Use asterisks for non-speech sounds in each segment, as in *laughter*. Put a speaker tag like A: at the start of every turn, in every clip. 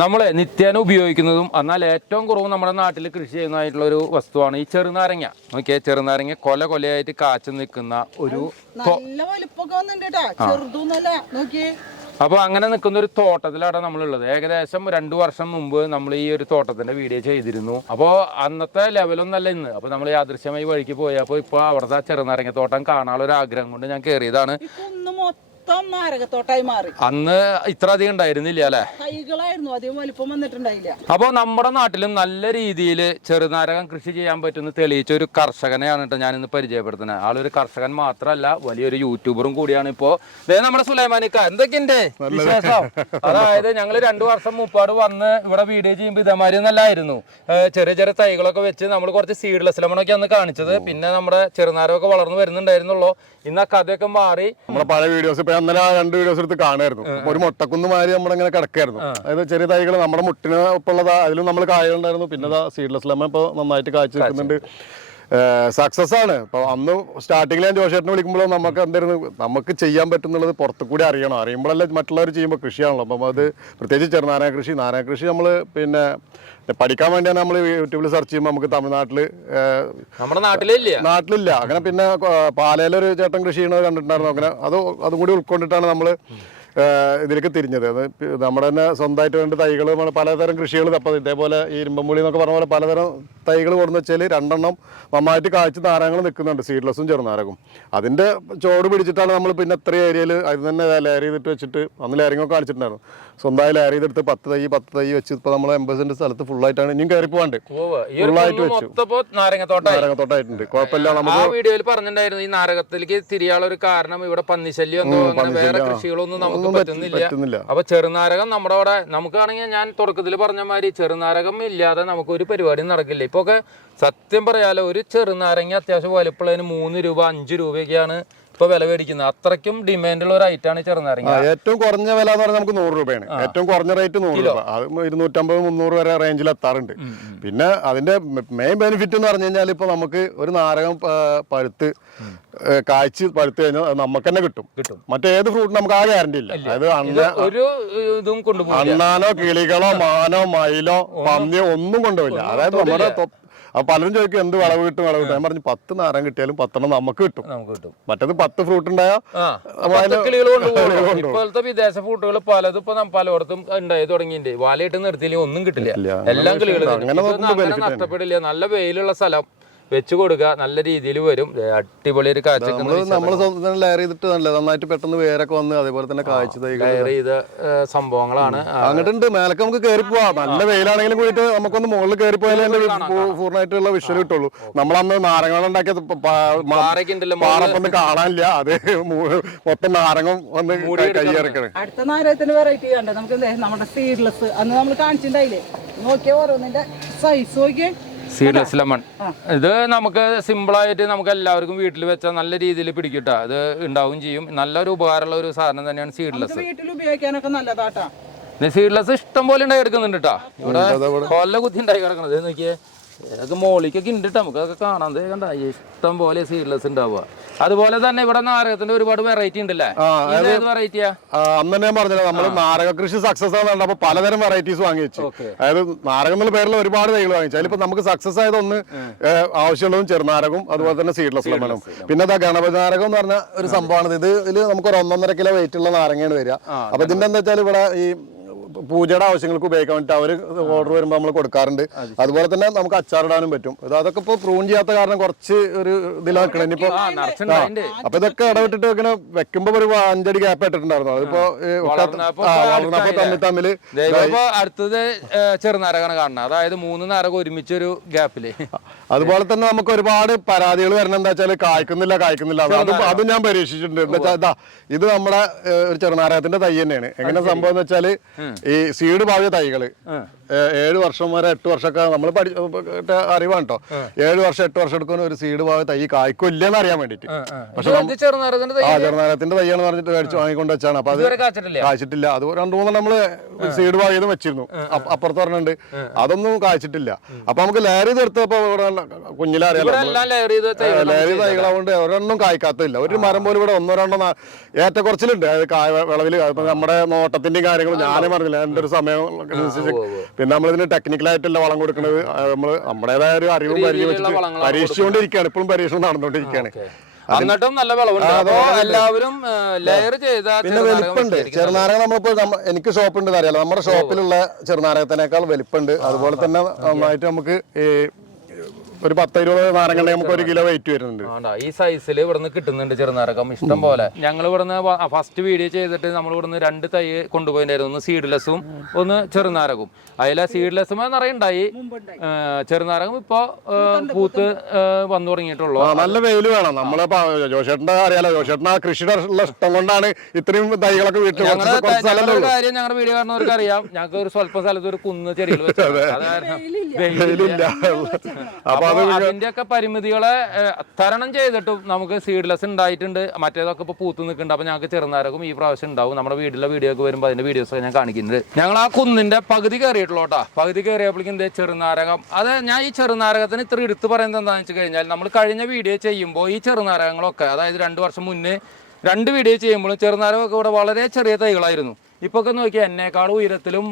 A: നമ്മൾ നിത്യേന ഉപയോഗിക്കുന്നതും എന്നാൽ ഏറ്റവും കുറവ് നമ്മുടെ നാട്ടിൽ കൃഷി ചെയ്യുന്നതായിട്ടുള്ള ഒരു വസ്തുവാണ് ഈ ചെറുനാരങ്ങ. നോക്കിയേ ചെറുനാരങ്ങ കൊല കൊലയായിട്ട് കാച്ചു നിൽക്കുന്ന ഒരു അപ്പോൾ അങ്ങനെ നിൽക്കുന്ന ഒരു തോട്ടത്തിലാണ് നമ്മളുള്ളത്. ഏകദേശം രണ്ടു വർഷം മുമ്പ് നമ്മൾ ഈ ഒരു തോട്ടത്തിന്റെ വീഡിയോ ചെയ്തിരുന്നു. അപ്പോൾ അന്നത്തെ ലെവലൊന്നല്ല ഇന്ന്. അപ്പോൾ നമ്മൾ യാദൃശ്യമായി വഴിക്ക് പോയപ്പോ ഇപ്പോൾ അവിടുത്തെ ചെറുനാരങ്ങ തോട്ടം കാണാനുള്ള ഒരു ആഗ്രഹം കൊണ്ട് ഞാൻ കയറിയതാണ്.
B: മൊത്തം നാരകത്തോട്ടായി മാറി.
A: അന്ന് ഇത്ര അധികം ഉണ്ടായിരുന്നില്ല അല്ലെ?
B: തൈകളായിരുന്നു അധികം വലിപ്പം വന്നിട്ടുണ്ടായില്ല.
A: അപ്പോൾ നമ്മുടെ നാട്ടിലും നല്ല രീതിയിൽ ചെറുനാരകം കൃഷി ചെയ്യാൻ പറ്റുന്ന തെളിയിച്ച ഒരു കർഷകനെയാണ് കേട്ടോ ഇന്ന് പരിചയപ്പെടുത്തുന്നത് ആളൊരു കർഷകൻ മാത്രമല്ല വലിയൊരു യൂട്യൂബറും കൂടിയാണ് ഇപ്പോ. നമ്മുടെ സുലൈമാനിക്ക എന്തൊക്കെയുണ്ട് വിശേഷം? അതായത് ഞങ്ങൾ രണ്ടു വർഷം മുപ്പാട് വന്ന് ഇവിടെ വീഡിയോ ചെയ്യുമ്പോൾ ഇതേമാതിരി നല്ലായിരുന്നു ചെറിയ ചെറിയ തൈകളൊക്കെ വെച്ച് നമ്മൾ കുറച്ച് സീഡ്ലെസ് ലെമണൊക്കെ അന്ന് കാണിച്ചത്. പിന്നെ നമ്മുടെ ചെറുനാരകമൊക്കെ വളർന്നു വരുന്നുണ്ടായിരുന്നുള്ളൂ. ഇന്ന് ആ കഥയൊക്കെ മാറി.
C: നമ്മുടെ പഴയ വീഡിയോസ് ഇപ്പൊ അന്നലെ ആ രണ്ട് വീഡിയോസ് എടുത്ത് കാണുമായിരുന്നു. ഒരു മുട്ടക്കുന്ന് മാതിരി നമ്മളിങ്ങനെ കിടക്കായിരുന്നു അതായത് ചെറിയ തൈകൾ നമ്മുടെ മുട്ടിന് ഒപ്പമുള്ളതാ അതിലും നമ്മൾ കായലുണ്ടായിരുന്നു. പിന്നെ സീഡ്ലെസ് ലെമൺ ഇപ്പൊ നന്നായിട്ട് കാഴ്ച നിൽക്കുന്നുണ്ട്. സക്സസ് ആണ്. ഇപ്പൊ അന്ന് സ്റ്റാർട്ടിങ്ങിൽ ഞാൻ ജോഷേട്ടനെ വിളിക്കുമ്പോൾ നമുക്ക് എന്തായിരുന്നു നമുക്ക് ചെയ്യാൻ പറ്റുന്നുള്ളത് പുറത്തു കൂടി അറിയണം. അറിയുമ്പോഴല്ലേ മറ്റുള്ളവർ ചെയ്യുമ്പോൾ കൃഷിയാണല്ലോ. അപ്പം അത് പ്രത്യേകിച്ച് ചെറുനാരായ കൃഷി നാരായണ കൃഷി നമ്മൾ പിന്നെ പഠിക്കാൻ വേണ്ടിയാണ് നമ്മൾ യൂട്യൂബിൽ സെർച്ച് ചെയ്യുമ്പോൾ നമുക്ക് തമിഴ്നാട്ടിൽ
A: നമ്മുടെ നാട്ടിലില്ല.
C: നാട്ടിലില്ല. അങ്ങനെ പിന്നെ പാലയിലൊരു ചേട്ടൻ കൃഷി ചെയ്യണത് കണ്ടിട്ടുണ്ടായിരുന്നു. അങ്ങനെ അത് അതും കൂടി ഉൾക്കൊണ്ടിട്ടാണ് നമ്മൾ ഇതിലേക്ക് തിരിഞ്ഞത്. നമ്മുടെ തന്നെ സ്വന്തമായിട്ട് വേണ്ട തൈകൾ പലതരം കൃഷികൾ തപ്പത് ഇതേപോലെ ഈ ഇരുമ്പമ്പുളി എന്നൊക്കെ പറഞ്ഞ പോലെ പലതരം തൈകൾ കൊടുന്ന് വെച്ചാൽ രണ്ടെണ്ണം നന്നായിട്ട് കാഴ്ച നാരങ്ങൾ നിൽക്കുന്നുണ്ട് സീഡ്ലെസ്സും ചെറുനാരകം അതിന്റെ ചോട് പിടിച്ചിട്ടാണ് നമ്മൾ പിന്നെ ഇത്ര ഏരിയയിൽ അതിൽ തന്നെ ലെയർ ചെയ്തിട്ട് വെച്ചിട്ട് അന്ന് ലെയറിങ്ങൊക്കെ കാണിച്ചിട്ടുണ്ടായിരുന്നു. സ്വന്തമായി ലെയർ ചെയ്തെടുത്ത് പത്ത് തൈ പത്ത് തൈ വെച്ച് ഇപ്പോൾ നമ്മൾ എൺപത് സ്ഥലത്ത് ഫുൾ ആയിട്ടാണ് ഇനിയും കയറി പോകാണ്ട് ഫുള്ളായിട്ട് വെച്ചു. നാരങ്ങത്തോട്ടായിട്ടുണ്ട്. കുഴപ്പമില്ല. നമുക്ക്
A: വീഡിയോയിൽ പറഞ്ഞിട്ടുണ്ടായിരുന്നു ഈ നാരകത്തിലേക്ക് തിരിയാനുള്ള ഒരു കാരണം ഇവിടെ പന്നിശല്യം വേറെ കൃഷികളൊന്നും നമുക്ക് പറ്റുന്നില്ല. അപ്പൊ ചെറുനാരകം നമ്മുടെ അവിടെ നമുക്കാണെങ്കിൽ ഞാൻ തുടക്കത്തിൽ പറഞ്ഞ മാതിരി ചെറുനാരകം ഇല്ലാതെ നമുക്ക് ഒരു പരിപാടി നടക്കില്ല. ഇപ്പൊ ഒക്കെ സത്യം പറയാലോ ഒരു ചെറുനാരങ്ങ അത്യാവശ്യം വലുപ്പുള്ളതിന് മൂന്ന് രൂപ അഞ്ച് രൂപയൊക്കെയാണ് ഇപ്പൊ വില മേടിക്കുന്നത് അത്രയ്ക്കും ഡിമാൻഡുള്ള ഒരു ഐറ്റാണ് ചെറുനാരങ്ങ.
C: ഏറ്റവും കുറഞ്ഞ വില എന്ന് പറഞ്ഞാൽ നമുക്ക് നൂറ് രൂപയാണ്. ഏറ്റവും കുറഞ്ഞ റേറ്റ് നൂറ് രൂപ. അത് ഇരുന്നൂറ്റമ്പത് മുന്നൂറ് വരെ റേഞ്ചിൽ എത്താറുണ്ട്. പിന്നെ അതിന്റെ മെയിൻ ബെനിഫിറ്റ് എന്ന് പറഞ്ഞു കഴിഞ്ഞാൽ ഇപ്പൊ നമുക്ക് ഒരു നാരകം പഴുത്ത് കാഴ്ച കായ്ച്ച് പഴുത്ത് കഴിഞ്ഞാൽ നമുക്ക് തന്നെ കിട്ടും.
A: കിട്ടും.
C: മറ്റേത് ഫ്രൂട്ട് നമുക്ക് ആ ഗ്യാരണ്ടി ഇല്ല. അതായത് അണ്ണ
A: ഒരു ഇതും കൊണ്ടുപോകും
C: അണ്ണാനോ കിളികളോ മാനോ മയിലോ പന്നിയോ ഒന്നും കൊണ്ടുപോയില്ല അതായത് നമ്മുടെ അപ്പൊ പലരും ചോദിക്കും എന്ത് വിളവ് കിട്ടും വിളവ് കിട്ടും? ഞാൻ പറഞ്ഞു പത്ത് നാരം കിട്ടിയാലും പത്തെണ്ണം നമുക്ക് കിട്ടും.
A: നമുക്ക് കിട്ടും.
C: മറ്റേത് പത്ത് ഫ്രൂട്ട്
A: കൊണ്ടുപോകും. ഇപ്പോഴത്തെ വിദേശ ഫ്രൂട്ടുകൾ പലതും ഇപ്പൊ പലയിടത്തും ഉണ്ടായി തുടങ്ങിയിട്ടുണ്ട്. വാലയിട്ട് നിർത്തിയില്ലെങ്കിൽ ഒന്നും കിട്ടില്ല. എല്ലാം
C: കിളികളും
A: കിളികൾ
C: അങ്ങനെ
A: നഷ്ടപ്പെടില്ല. നല്ല വെയിലുള്ള സ്ഥലം. വെച്ച് കൊടുക്കുക നല്ല രീതിയിൽ വരും. അടിപൊളി ഒരു കാഴ്ച
C: നമ്മൾ നമ്മൾ സ്വന്തം ലെയർ ചെയ്തിട്ട് നല്ല നന്നായിട്ട് പെട്ടെന്ന് വേരൊക്കെ വന്ന് അതേപോലെ തന്നെ കാഴ്ച
A: കയർ ചെയ്ത സംഭവങ്ങളാണ്.
C: അങ്ങോട്ടുണ്ട്. മേലൊക്കെ നമുക്ക് കയറി പോവാം. നല്ല വെയിലാണെങ്കിലും കൂടിയിട്ട് നമുക്കൊന്ന് മുകളിൽ കയറി പോയാലേ പൂർണമായിട്ടുള്ള വിഷ്വൽ കിട്ടുള്ളൂ. നമ്മളന്ന് നാരങ്ങൾ ഉണ്ടാക്കിയത് പാറപ്പൊന്ന് കാണാനില്ല. അത് മൊത്തം നാരങ്ങം വന്ന് കൈയിറക്കണേ
B: അടുത്ത നാരകത്തിന്റെ വെറൈറ്റി കണ്ടേ? നമുക്ക് നമ്മുടെ സീഡ്ലെസ് അന്ന് നമ്മൾ കാണിച്ചിട്ടുണ്ടായില്ലേ? നോക്കിയ ഓരോന്നിന്റെ സൈസ് നോക്കിയേ.
A: സീഡ്ലെസ് ലെമൺ ഇത് നമുക്ക് സിമ്പിളായിട്ട് നമുക്ക് എല്ലാവർക്കും വീട്ടിൽ വെച്ചാൽ നല്ല രീതിയിൽ പിടിക്കട്ടോ അത് ഉണ്ടാവും ചെയ്യും. നല്ലൊരു ഉപകാരമുള്ള ഒരു സാധനം തന്നെയാണ് സീഡ്ലെസ്
B: വീട്ടിൽ ഉപയോഗിക്കാനൊക്കെ നല്ലതാട്ടാ.
A: സീഡ്ലെസ് ഇഷ്ടം പോലെ ഉണ്ടായി എടുക്കുന്നുണ്ട് കേട്ടോ ഇവിടെ കൊല്ല കുത്തി ഉണ്ടായി കിടക്കണത്. നോക്കിയേ. ഇതൊക്കെ മോളിക്കൊക്കെ ഉണ്ട് കേട്ടോ നമുക്ക് അതൊക്കെ കാണാം. ദേ കണ്ട ഇഷ്ടം പോലെ സീഡ്ലെസ് ഉണ്ടാവുക അതുപോലെ തന്നെ ഇവിടെ നാരകത്തിന്റെ ഒരുപാട് വെറൈറ്റി ഉണ്ടല്ലേ? വെറൈറ്റിയാ
C: അന്ന് തന്നെ ഞാൻ പറഞ്ഞത് നമ്മൾ നാരക കൃഷി സക്സസ് ആണെന്ന് പലതരം വെറൈറ്റീസ്
A: വാങ്ങിച്ചു
C: അതായത് നാരകം എന്നുള്ള പേരിൽ ഒരുപാട് തൈകൾ വാങ്ങിച്ചു അതിലിപ്പോ നമുക്ക് സക്സസ് ആയത് ഒന്ന് ഏ, ആവശ്യമുള്ളതും ചെറുനാരകവും അതുപോലെ തന്നെ സീഡ്ലെസ് ലെമണും പിന്നെ അതാ ഗണപതി നാരകം എന്ന് പറഞ്ഞ ഒരു സംഭവമാണ്. ഇത് ഇതിൽ നമുക്ക് ഒരു ഒന്നൊന്നര കിലോ വെയിറ്റ് ഉള്ള നാരങ്ങയാണ് വരിക. അപ്പൊ ഇതിന്റെ എന്താ വെച്ചാൽ ഇവിടെ ഈ പൂജയുടെ ആവശ്യങ്ങൾക്ക് ഉപയോഗിക്കാൻ വേണ്ടിയിട്ട് അവർ ഓർഡർ വരുമ്പോൾ നമ്മൾ കൊടുക്കാറുണ്ട്. അതുപോലെ തന്നെ നമുക്ക് അച്ചാറിടാനും പറ്റും. അതൊക്കെ ഇപ്പോൾ പ്രൂൺ ചെയ്യാത്ത കാരണം കുറച്ച് ഒരു ഇതിലാക്കണം ഇനിയിപ്പോ അപ്പൊ ഇതൊക്കെ ഇടവിട്ടിട്ട് ഇങ്ങനെ വെക്കുമ്പോ ഒരു അഞ്ചടി ഗ്യാപ്പ് ഇട്ടിട്ടുണ്ടായിരുന്നു. അതിപ്പോ
A: വളർന്നപ്പോ ഇപ്പൊ?
C: തമ്മിൽ തമ്മിൽ
A: ഇപ്പൊ അടുത്തത് ചെറുനാരകാണ് കാണുന്നത്. അതായത് മൂന്ന് നാരകം ഒരുമിച്ചൊരു ഗ്യാപ്പിൽ
C: അതുപോലെ തന്നെ നമുക്ക് ഒരുപാട് പരാതികൾ വരണം എന്താ വെച്ചാൽ കായ്ക്കുന്നില്ല കായ്ക്കുന്നില്ല. അത് ഞാൻ പരീക്ഷിച്ചിട്ടുണ്ട്. എന്താ വെച്ചാൽ ഇതാ ഇത് നമ്മുടെ ഒരു ചെറുനാരകത്തിന്റെ തൈ തന്നെയാണ്. എങ്ങനെ സംഭവം എന്ന് വെച്ചാൽ ഈ സീഡ് ഭാവിയ തൈകൾ. ഏഴ് വർഷം വരെ എട്ട് വർഷമൊക്കെ നമ്മൾ പഠി അറിവാണ് കേട്ടോ ഏഴ് വർഷം എട്ട് വർഷം എടുക്കുന്ന ഒരു സീഡ് ഭാഗം തൈ കായ്ക്കും ഇല്ലെന്ന് അറിയാൻ വേണ്ടിട്ട് പക്ഷെ ആ ചെറുനാരത്തിന്റെ തൈയാണ് പറഞ്ഞിട്ട് മേടിച്ച് വാങ്ങിക്കൊണ്ട് വെച്ചാണ്. അപ്പൊ അത്
A: കാച്ചിട്ടില്ല?
C: കായ്ച്ചിട്ടില്ല. അത് രണ്ടു മൂന്ന് നമ്മൾ സീഡ് ഭാഗം വെച്ചിരുന്നു. അപ്പുറത്ത് പറഞ്ഞിട്ടുണ്ട്. അതൊന്നും കാച്ചിട്ടില്ല അപ്പൊ നമുക്ക് ലേറി തീർത്തപ്പോ ഇവിടെ കുഞ്ഞിലറിയാലോ ലേറി തൈകളാവുകൊണ്ട് ഒരെണ്ണം കായ്ക്കാത്തില്ല ഒരു മരം പോലും ഇവിടെ ഒന്നോ രണ്ടോ ഏറ്റക്കുറച്ചിലുണ്ട്. അത് കായ വിളവിൽ നമ്മുടെ നോട്ടത്തിന്റെയും കാര്യങ്ങളും ഞാനും പറഞ്ഞില്ല? എന്റെ ഒരു സമയം പിന്നെ നമ്മളിതിന് ടെക്നിക്കലായിട്ടല്ല വളം കൊടുക്കുന്നത് നമ്മൾ നമ്മുടേതായ ഒരു അറിവും പരിചയം വെച്ചിട്ട് പരീക്ഷിച്ചുകൊണ്ടിരിക്കുകയാണ്. ഇപ്പോഴും പരീക്ഷണം നടന്നുകൊണ്ടിരിക്കുകയാണ്.
A: എന്നിട്ടും നല്ല വിളവുണ്ട്. എല്ലാവരും ലെയർ ചെയ്ത
C: പിന്നെ വലിപ്പുണ്ട്. ചെറുനാരക നമ്മളിപ്പോ എനിക്ക് ഷോപ്പ് ഉണ്ട് അറിയാലോ നമ്മുടെ ഷോപ്പിലുള്ള ചെറുനാരകത്തിനേക്കാൾ വലിപ്പുണ്ട്. അതുപോലെ തന്നെ നന്നായിട്ട് നമുക്ക് ഈ ഒരു പത്ത് ഇരുപത് നാരങ്ങളുടെ നമുക്ക് ഒരു കിലോ വെയിറ്റ് വരുന്നുണ്ട്.
A: ആണ്ടാ, ഈ സൈസിൽ ഇവിടുന്ന് കിട്ടുന്നുണ്ട് ചെറുനാരകം ഇഷ്ടം പോലെ. ഞങ്ങൾ ഇവിടുന്ന് ഫസ്റ്റ് വീഡിയോ ചെയ്തിട്ട് നമ്മൾ ഇവിടുന്ന് രണ്ട് തൈ കൊണ്ടുപോയിട്ടുണ്ടായിരുന്നു. ഒന്ന് സീഡ്ലെസ്സും ഒന്ന് ചെറുനാരകവും. അതിലെ സീഡ്ലെസ്സും നിറയുണ്ടായി ചെറുനാരകം ഇപ്പോ ഏ, പൂത്ത് ഏ, വന്നു തുടങ്ങിയിട്ടുള്ളൂ.
C: ആ നല്ല വെയിൽ വേണം. നമ്മളിപ്പോ ജോഷേട്ടന്റെ അറിയാലോ ജോഷേട്ടൻ ആ കൃഷിയുടെ ഉള്ള ഇഷ്ടം കൊണ്ടാണ് ഇത്രയും തൈകളൊക്കെ വീട്ടിൽ
A: ഞങ്ങളുടെ
C: കുറച്ച് ഉള്ളൂ.
A: കാര്യം ഞങ്ങളുടെ വീഡിയോ കാണുന്നവർക്ക് അറിയാം ഞങ്ങൾക്ക് ഒരു സ്വല്പ സ്ഥലത്ത് ഒരു കുന്ന് ചെറിയ വെച്ചത് അത്. കാരണം
C: വെയിലില്ല. അപ്പൊ
A: അതിന്റെ ഒക്കെ പരിമിതികളെ തരണം ചെയ്തിട്ടും നമുക്ക് സീഡ്ലെസ് ഉണ്ടായിട്ടുണ്ട്. മറ്റേതൊക്കെ ഇപ്പൊ പൂത്ത് നിൽക്കുന്നുണ്ട്. അപ്പൊ ഞങ്ങൾക്ക് ചെറുനാരകം ഈ പ്രാവശ്യം ഉണ്ടാവും. നമ്മുടെ വീട്ടിലെ വീഡിയോ ഒക്കെ വരുമ്പോൾ അതിന്റെ വീഡിയോസ് ഒക്കെ ഞാൻ കാണിക്കുന്നുണ്ട്. ഞങ്ങൾ ആ കുന്നിന്റെ പകുതി കയറിയിട്ടുള്ളൂ കേട്ടോ. പകുതി കയറിയപ്പോഴേക്കും എന്തേ ചെറുനാരകം. അത് ഞാൻ ഈ ചെറുനാരകത്തിന് ഇത്ര എടുത്ത് പറയുന്നത് എന്താണെന്ന് വെച്ച് കഴിഞ്ഞാൽ നമ്മൾ കഴിഞ്ഞ വീഡിയോ ചെയ്യുമ്പോൾ ഈ ചെറുനാരകങ്ങളൊക്കെ അതായത് രണ്ട് വർഷം മുന്നേ രണ്ട് വീഡിയോ ചെയ്യുമ്പോഴും ചെറുനാരകമൊക്കെ ഇവിടെ വളരെ ചെറിയ തൈകളായിരുന്നു. ഇപ്പൊ ഒക്കെ നോക്കി എന്നെക്കാൾ ഉയരത്തിലും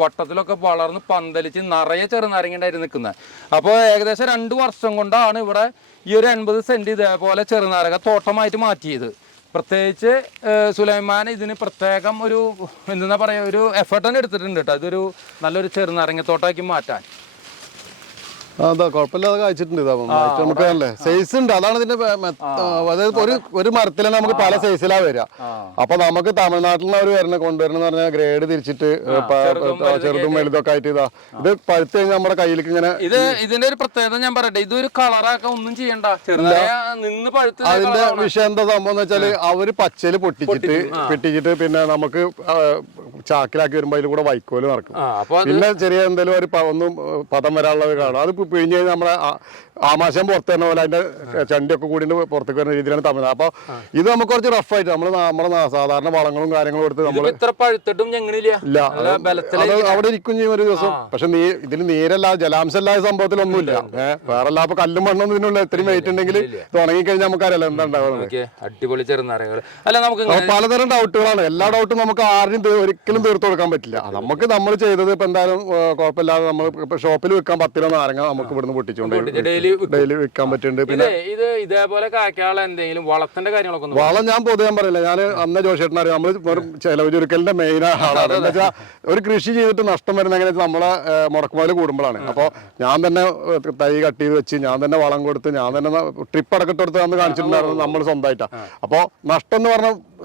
A: വട്ടത്തിലൊക്കെ വളർന്ന് പന്തലിച്ച് നിറയെ ചെറുനാരങ്ങ ഉണ്ടായിരുന്നു നിൽക്കുന്നത് അപ്പോൾ ഏകദേശം രണ്ട് വർഷം കൊണ്ടാണ് ഇവിടെ ഈ ഒരു എൺപത് സെന്റ് ഇതേപോലെ ചെറുനാരക തോട്ടമായിട്ട് മാറ്റിയത്. പ്രത്യേകിച്ച് സുലൈമാൻ ഇതിന് പ്രത്യേകം ഒരു എന്താ പറയുക ഒരു എഫർട്ട് തന്നെ എടുത്തിട്ടുണ്ട് കേട്ടോ ഇതൊരു നല്ലൊരു ചെറുനാരങ്ങ തോട്ടമാക്കി മാറ്റാൻ.
C: അതാ കുഴപ്പമില്ലാതെ കഴിച്ചിട്ടുണ്ട് നമുക്ക് അല്ലേ സൈസ് ഉണ്ട്. അതാണ് ഇതിന്റെ അതായത് ഒരു ഒരു മരത്തിൽ തന്നെ നമുക്ക് പല സൈസിലാ വരിക. അപ്പൊ നമുക്ക് തമിഴ്നാട്ടിൽ നിന്ന് അവർ വരണ കൊണ്ടുവരണം എന്ന് പറഞ്ഞാൽ ഗ്രേഡ് തിരിച്ചിട്ട് ചെറുതും വലുതൊക്കെ ആയിട്ട്. ഇതാ. ഇത് പഴുത്ത് കഴിഞ്ഞാൽ നമ്മുടെ കയ്യിലേക്ക് ഇങ്ങനെ
A: ഇത് ഇതിന്റെ ഒരു പ്രത്യേകത ഞാൻ പറയട്ടെ. ഇതൊരു കളറാക്കാൻ ഒന്നും ചെയ്യണ്ട. നിന്ന് പഴുത്ത്
C: അതിന്റെ വിഷയം എന്താ സംഭവം എന്ന് വെച്ചാൽ അവർ പച്ചൽ പൊട്ടിച്ചിട്ട് പൊട്ടിച്ചിട്ട് പിന്നെ നമുക്ക് ചാക്കിലാക്കി വരുമ്പോ അതിൽ കൂടെ വൈക്കോൽ നടക്കും. പിന്നെ ചെറിയ എന്തെങ്കിലും ഒരു ഒന്നും പദം വരാനുള്ളത് കാണും. അത് പിഴിഞ്ഞ് കഴിഞ്ഞാൽ നമ്മളെ ആമാശം പുറത്ത് തന്നെ പോലെ അതിന്റെ ചണ്ടിയൊക്കെ കൂടി പുറത്തേക്ക് വരുന്ന രീതിയിലാണ് തമിഴ്. അപ്പൊ ഇത് നമുക്ക് കുറച്ച് റഫ് ആയിട്ട് നമ്മൾ നമ്മുടെ സാധാരണ വളങ്ങളും കാര്യങ്ങളും എടുത്ത് നമ്മൾ
A: ഇത്ര പഴുത്തിട്ടും
C: ഇല്ല. അത് അവിടെ ഇരിക്കും ചെയ്യും ഒരു ദിവസം. പക്ഷെ നീ ഇതിൽ നീരല്ല ജലാംശം സംഭവത്തിൽ ഏഹ് വേറെ എല്ലാ ഇപ്പൊ കല്ലും മണ്ണും ഇതിനുള്ള ഇത്രയും വെയിറ്റ് ഉണ്ടെങ്കിൽ ഇത് ഉണങ്ങി കഴിഞ്ഞാൽ നമുക്കറിയാലോ എന്താ ഉണ്ടാവുന്നത്
A: ഓക്കേ, അടിപൊളി ചെറുനാരകൾ അല്ല നമുക്ക്
C: അപ്പൊ പലതരം ഡൗട്ടുകളാണ്. എല്ലാ ഡൗട്ടും നമുക്ക് ആരും ഒരിക്കലും തീർത്തു കൊടുക്കാൻ പറ്റില്ല. നമുക്ക് നമ്മൾ ചെയ്തത് ഇപ്പൊ എന്തായാലും കുഴപ്പമില്ലാതെ നമ്മൾ ഇപ്പൊ ഷോപ്പിൽ വെക്കാൻ പത്തിലോ നാരങ്ങ നമുക്ക് ഇവിടുന്ന് പൊട്ടിച്ചുകൊണ്ട്
A: ഡെയിലി
C: വിൽക്കാൻ പറ്റുന്നുണ്ട്. പിന്നെ
A: ഇത് ഇത് ഇതേപോലെ എന്തെങ്കിലും വളത്തിന്റെ കാര്യങ്ങളൊക്കെ
C: വളം ഞാൻ പൊതുവെ പറയില്ല. ഞാൻ അന്ന ജോഷേട്ടൻ അറിയാം. നമ്മൾ ചെലവ് ചുരുക്കലിന്റെ മെയിൻ ആളാണ്. എന്ന് വെച്ചാൽ ഒരു കൃഷി ചെയ്തിട്ട് നഷ്ടം വരുന്ന എങ്ങനെ നമ്മളെ മുടക്കുമാൽ മുടക്കുമുതൽ കൂടുമ്പോഴാണ്. അപ്പോൾ ഞാൻ തന്നെ തൈ കട്ട് ചെയ്ത് വെച്ച് ഞാൻ തന്നെ വളം കൊടുത്ത് ഞാൻ തന്നെ ട്രിപ്പ് അടക്കിട്ട് കൊടുത്ത് അന്ന് കാണിച്ചിട്ടുണ്ടായിരുന്നു നമ്മൾ സ്വന്തമായിട്ടാണ് അപ്പോൾ നഷ്ടം എന്ന് പറഞ്ഞ ഏഹ്,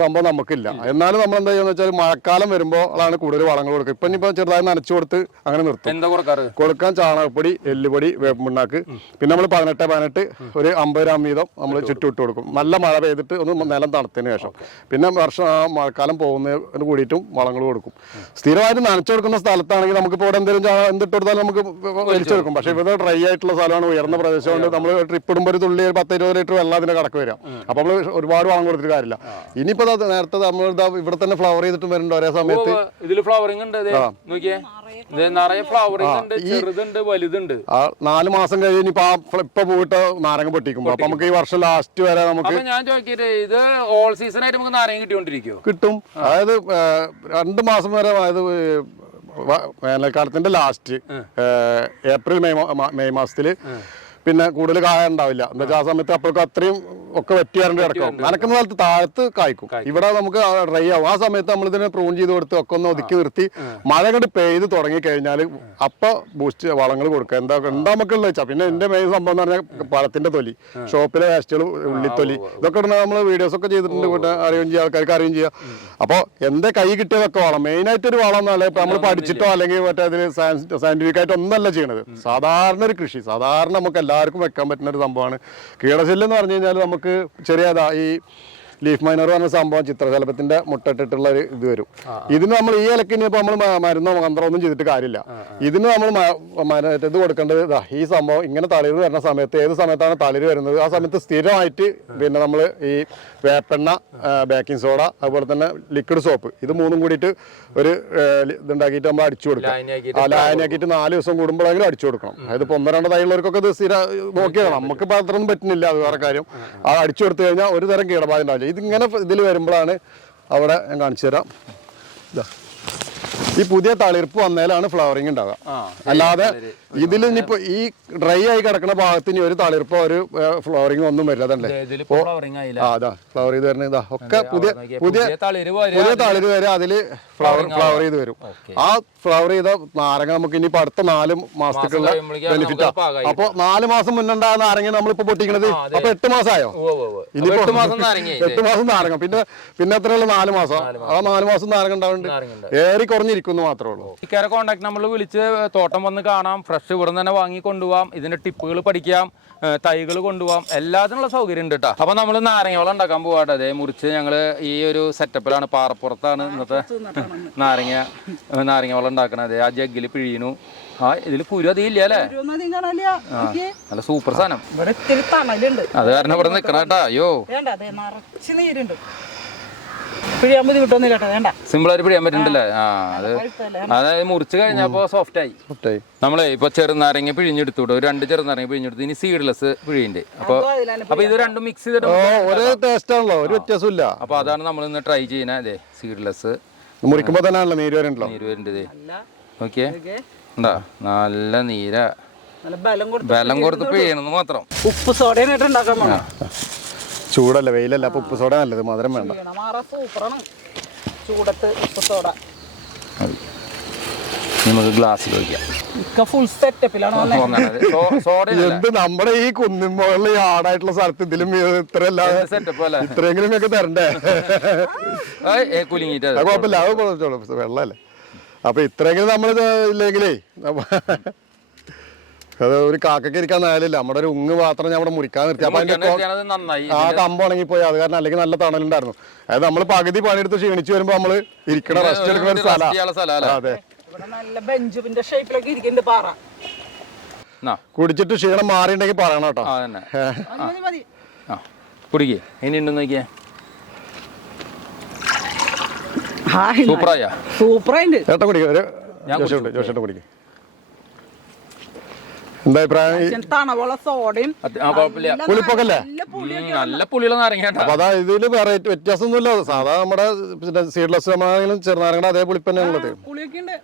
C: സംഭവം നമുക്കില്ല. എന്നാലും നമ്മൾ എന്താ ചെയ്യുക വെച്ചാൽ മഴക്കാലം വരുമ്പോൾ അതാണ് കൂടുതൽ വളങ്ങൾ കൊടുക്കുക. ഇപ്പം ഇനിയിപ്പോൾ ചെറുതായി നനച്ചു കൊടുത്ത് അങ്ങനെ നിർത്തും.
A: എന്താ കൊടുക്കാറ്?
C: കൊടുക്കാൻ ചാണകപ്പൊടി എല്ലുപൊടി വേപ്പുണ്ണാക്ക് പിന്നെ നമ്മൾ പതിനെട്ട് പതിനെട്ട് ഒരു അമ്പത് ഗ്രാം വീതം നമ്മൾ ചുറ്റുവിട്ട് കൊടുക്കും. നല്ല മഴ പെയ്തിട്ട് ഒന്ന് നിലം തണുത്തതിന് ശേഷം. പിന്നെ വർഷം ആ മഴക്കാലം പോകുന്നതിന് കൂടിയിട്ടും വളങ്ങൾ കൊടുക്കും. സ്ഥിരമായിട്ട് നനച്ചു കൊടുക്കുന്ന സ്ഥലത്താണെങ്കിൽ നമുക്ക് ഇപ്പോൾ ഇവിടെ എന്തെങ്കിലും എന്തിട്ട് കൊടുത്താലും നമുക്ക് വലിച്ചെടുക്കും പക്ഷേ ഇവിടെ ഡ്രൈ ആയിട്ടുള്ള സ്ഥലമാണ്. ഉയർന്ന പ്രദേശമുണ്ട് നമ്മൾ ട്രിപ്പ് ഇടുമ്പോൾ ഒരു തുള്ളി ഒരു പത്ത് ഇരുപത് ലിറ്റർ വെള്ളം അതിന് കടക്ക് വരാം അപ്പോൾ നമ്മൾ ഒരുപാട് വളം കൊടുത്തിട്ട് കാര്യമില്ല. ഇനിയിപ്പോൾ ദാ നേരത്തെ നമ്മൾ ദാ ഇവിടെ തന്നെ ഫ്ലവർ ചെയ്തിട്ട് വരുന്നുണ്ട് ഒരേ സമയത്ത്.
A: ഇതിൽ ഫ്ലവറിംഗ് ഉണ്ട് ദേ, നോക്കിയേ. നിറയെ ഫ്ലവറിംഗ് ഉണ്ട് ചെറുതുണ്ട് വലുതുണ്ട്.
C: ആ നാല് മാസം കഴിഞ്ഞ് ഇനിയിപ്പോ ഇപ്പൊ പോയിട്ട് നാരങ്ങ പൊട്ടിക്കുമ്പോ അപ്പൊ നമുക്ക് ഈ വർഷം ലാസ്റ്റ് വരെ നമുക്ക്
A: ഞാൻ ചോദിക്കട്ടെ ഇത് ഓൾ സീസൺ ആയിട്ട് നമുക്ക് നാരങ്ങ കിട്ടിക്കൊണ്ടിരിക്കുവോ?
C: കിട്ടും. അതായത് രണ്ടു മാസം വരെ അതായത് വേനൽക്കാലത്തിന്റെ ലാസ്റ്റ് ഏപ്രിൽ മെയ് മെയ് മാസത്തിൽ പിന്നെ കൂടുതൽ കായ ഉണ്ടാവില്ല എന്താ വെച്ചാൽ ആ സമയത്ത് അപ്പോഴൊക്കെ അത്രയും ഒക്കെ വെട്ടിയാണ്ട് കിടക്കും നനക്കുന്ന സ്ഥലത്ത് താഴത്ത് കായ്ക്കും. ഇവിടെ നമുക്ക് ഡ്രൈ ആവും. ആ സമയത്ത് നമ്മൾ ഇതിനെ പ്രൂൺ ചെയ്ത് കൊടുത്ത് ഒക്കെ ഒന്ന് ഒതുക്കി നിർത്തി മഴ കണ്ട് പെയ്ത് തുടങ്ങി കഴിഞ്ഞാൽ അപ്പൊ ബൂസ്റ്റ് വളങ്ങൾ കൊടുക്കുക. എന്താ എന്താ നമുക്കുള്ള വെച്ചാൽ പിന്നെ എന്റെ മെയിൻ സംഭവം എന്ന് പറഞ്ഞാൽ പഴത്തിന്റെ തൊലി ഷോപ്പിലെ വേസ്റ്റുകൾ ഉള്ളിത്തൊലി ഇതൊക്കെ ഇടുന്ന നമ്മൾ വീഡിയോസ് ഒക്കെ ചെയ്തിട്ടുണ്ട് ഇവിടെ അറിയുകയും ചെയ്യുക ആൾക്കാർക്ക് അറിയുകയും ചെയ്യാം. അപ്പോൾ എന്റെ കൈ കിട്ടിയതൊക്കെ വളം മെയിൻ ആയിട്ട് ഒരു വളം എന്നല്ല ഇപ്പൊ നമ്മൾ പഠിച്ചിട്ടോ അല്ലെങ്കിൽ മറ്റേ അതിന് സയന്റിഫിക് ആയിട്ട് ഒന്നല്ല ചെയ്യണത്. സാധാരണ ഒരു കൃഷി. സാധാരണ നമുക്ക് എല്ലാവർക്കും വെക്കാൻ പറ്റുന്ന ഒരു സംഭവമാണ്. കീടശല്യം എന്ന് പറഞ്ഞു കഴിഞ്ഞാൽ നമുക്ക് ചെറിയതാ ഈ ലീഫ് മൈനർ പറഞ്ഞ സംഭവം ചിത്രശലഭത്തിന്റെ മുട്ടിട്ടിട്ടുള്ള ഒരു ഇത് വരും. ഇതിന് നമ്മൾ ഈ ഇലക്ക് ഇനിയിപ്പോൾ നമ്മൾ മരുന്നോ മന്ത്രമോ ഒന്നും ചെയ്തിട്ട് കാര്യമില്ല. ഇതിന് നമ്മൾ ഇത് കൊടുക്കേണ്ടത് ഇതാ ഈ സംഭവം ഇങ്ങനെ തളിര് വരുന്ന സമയത്ത് ഏത് സമയത്താണ് തളിര് വരുന്നത്? ആ സമയത്ത് സ്ഥിരമായിട്ട് പിന്നെ നമ്മൾ ഈ വേപ്പെണ്ണ ബേക്കിംഗ് സോഡ അതുപോലെ തന്നെ ലിക്വിഡ് സോപ്പ് ഇത് മൂന്നും കൂടിയിട്ട് ഒരു ഇതുണ്ടാക്കിയിട്ട് നമ്മൾ അടിച്ചു കൊടുക്കുക. ലായനാക്കിയിട്ട് നാല് ദിവസം കൂടുമ്പോഴെങ്കിലും അടിച്ചു കൊടുക്കണം. അതായത് ഇപ്പൊ ഒന്നോ രണ്ടോ തൈയുള്ളവർക്കൊക്കെ ഇത് സ്ഥിര നോക്കിയാണ് നമുക്ക് ഇപ്പൊ അത്രയൊന്നും പറ്റുന്നില്ല അത് വേറെ കാര്യം. അത് അടിച്ചു കൊടുത്തു കഴിഞ്ഞാൽ ഒരു തരം കീടബാധ ഉണ്ടാവില്ല. ഇതിങ്ങനെ ഇതിൽ വരുമ്പോഴാണ് അവിടെ ഞാൻ കാണിച്ചു തരാം ഇതാ. ഈ പുതിയ തളിർപ്പ് വന്നാലാണ് ഫ്ലവറിങ് ഉണ്ടാവുക. അല്ലാതെ ഇതിൽ ഇനിയിപ്പോ ഈ ഡ്രൈ ആയി കിടക്കുന്ന ഭാഗത്ത് ഇനി ഒരു തളിർപ്പോ ഒരു ഫ്ലവറിങ് ഒന്നും വരില്ല അതല്ലേ
A: ഇതിലിപ്പോ ആയില്ല?
C: ആ അതാ ഫ്ലവർ ചെയ്ത് വരുന്നത്. ഇതാ ഒക്കെ പുതിയ പുതിയ
A: പുതിയ തളിര്
C: വരെ അതിൽ ഫ്ലവർ ഫ്ലവർ ചെയ്ത് വരും. ആ ഫ്ലവർ ചെയ്ത നാരങ്ങ നമുക്ക് ഇനി ഇപ്പൊ അടുത്ത നാല് മാസത്തേക്കുള്ള ബെനിഫിറ്റ് അപ്പൊ നാല് മാസം മുന്നുണ്ടായ നാരങ്ങ നമ്മളിപ്പോ പൊട്ടിക്കണത് അപ്പൊ എട്ട് മാസമായോ? ഇനി.
A: എട്ട് മാസം നാരങ്ങ
C: എട്ട് മാസം നാരങ്ങ. പിന്നെ പിന്നെ എത്രയുള്ള നാല് മാസം? ആ നാല് മാസം നാരങ്ങ ഉണ്ടാവുന്നുണ്ട്.
A: ഏറി
C: ഏറി കുറഞ്ഞിരിക്കുന്നു മാത്രമേ ഉള്ളൂ.
A: ഇക്കാരെ കോൺടാക്ട് നമ്മൾ വിളിച്ച് തോട്ടം വന്ന് കാണാം. ഫ്രഷ് ഇവിടെ തന്നെ വാങ്ങി കൊണ്ടുപോകാം ഇതിന്റെ ടിപ്പുകൾ പഠിക്കാം. തൈകൾ കൊണ്ടുപോകാം എല്ലാത്തിനുള്ള സൗകര്യം ഉണ്ട് കേട്ടോ അപ്പൊ നമ്മൾ നാരങ്ങ ഉണ്ടാക്കാൻ പോവാട്ടെ. അതേ മുറിച്ച് ഞങ്ങൾ ഈ ഒരു സെറ്റപ്പിലാണ് പാറപ്പുറത്താണ് ഇന്നത്തെ നാരങ്ങ വെള്ളം ഉണ്ടാക്കണത്. ആ ജഗ്ഗിൽ പിഴിയണു ആ ഇതിൽ കുരു അധികം ഇല്ല അല്ലേ? നല്ല സൂപ്പർ സാധനം. അത് കാരണം ഇവിടെ നിക്കണ കേട്ടാ അയ്യോ.
B: നിറച്ച് നീരുണ്ട്. പിഴിയാൻ ബുദ്ധിമുട്ടൊന്നും കേട്ടോ വേണ്ട.
A: പറ്റുന്നുണ്ടല്ലേ ആ അത്? അതായത് മുറിച്ച് കഴിഞ്ഞപ്പോ സോഫ്റ്റ് ആയി.
C: ഒറ്റായി.
A: നമ്മളെ ഇപ്പൊ ചെറുനാരങ്ങ പിഴിഞ്ഞെടുത്തു വിടും. ഒരു രണ്ട് ചെറുനാരങ്ങ പിഴിഞ്ഞെടുത്തു. ഇനി സീഡ്ലെസ് പിഴിയുണ്ട്? അപ്പൊ
B: അപ്പോൾ അതിലാണ്
A: അപ്പൊ ഇത് രണ്ടും മിക്സ് ചെയ്തിട്ട്
C: ഓ ഒരേ ടേസ്റ്റ് ആണല്ലോ ഒരു വ്യത്യാസമില്ല
A: അപ്പൊ അതാണ് നമ്മൾ ഇന്ന് ട്രൈ ചെയ്യുന്നത് അതെ സീഡ്ലെസ്
C: മുറിക്കുമ്പോ തന്നെ ആണല്ലോ നീര് വരുന്നുണ്ടല്ലോ
A: നീര്
B: ഇതൊക്കെ.
A: ഉണ്ടാ നല്ല നീര.
B: നല്ല ബലം കൊടുത്ത്
A: പിഴിയണമെന്ന് മാത്രം.
B: ഉപ്പ് സോഡ ഇട്ട് ഉണ്ടാക്കാൻ
C: ചൂടല്ല വെയിലല്ല അപ്പൊ ഉപ്പ് സോഡ നല്ലത് മധുരം വേണ്ട.
B: മാറ സൂപ്പറാണ്. ചൂടത്ത് ഉപ്പ് സോഡ.
A: നമുക്ക് ഗ്ലാസ്സിൽ
C: എന്ത് നമ്മുടെ ഈ കുന്നിൻ മുകളിൽ ആടായിട്ടുള്ള സ്ഥലത്ത് ഇതിലും ഇത്ര
A: സെറ്റപ്പ് അല്ലേ?
C: ഇത്രയെങ്കിലും ഒക്കെ തരണ്ടേ? കുഴപ്പമില്ല. അത് വെള്ളമല്ലേ? അപ്പൊ ഇത്രയെങ്കിലും നമ്മൾ ഇല്ലെങ്കിലേ അത് ഒരു കാക്കയ്ക്ക് ഇരിക്കാൻ നേരമില്ല. നമ്മുടെ ഒരു ഉങ്ങ് മാത്രം ഞാൻ അവിടെ മുറിക്കാൻ നിർത്തി. അപ്പൊ അതിന്റെ ആ കമ്പ് ഉണങ്ങിപ്പോയി. അത് കാരണം അല്ലെങ്കിൽ നല്ല തണലുണ്ടായിരുന്നു. അതായത് നമ്മൾ പകുതി പണിയെടുത്ത് ക്ഷീണിച്ചു വരുമ്പോ നമ്മൾ ഇരിക്കണ റെസ്റ്റ് എടുക്കുന്ന ഒരു സ്ഥലം? അതെ.
B: നല്ല ബെഞ്ചിന്റെ ഷേപ്പിലൊക്കെ ഇരിക്കുന്നുണ്ട് പാറ.
C: കുടിച്ചിട്ട് ക്ഷീണം മാറിയിട്ടുണ്ടെങ്കിൽ പറയണം കേട്ടോ.
A: ആ തന്നെ
B: അത് മതി മതി.
A: ആ. കുടിക്കേ. ഇനി ഉണ്ടെന്ന് നോക്കിയേ? സൂപ്പറായ?
B: സൂപ്പറായിട്ട്
C: ചേട്ടൻ കുടിക്കും. ഒരു ജോഷുണ്ട് ജോഷേട്ടൻ കുടിക്കും. എന്താ അഭിപ്രായം? ഈ-
B: തണവുള്ള സോഡയും
A: ആ കുഴപ്പമില്ല.
B: നല്ല
C: പുളിപ്പൊക്കെ അല്ലേ?
B: നല്ല പുളി
A: ഉം, നല്ല പുളിയുള്ള നാരങ്ങ കേട്ടോ.
C: അപ്പൊ അതാ ഇതിൽ വെറൈറ്റി വ്യത്യാസമൊന്നുമില്ല. സാധാ നമ്മുടെ പിന്നെ സീഡ്ലെസ് ചെറുനാരങ്ങയുടെ അതേ പുളിപ്പന്നെ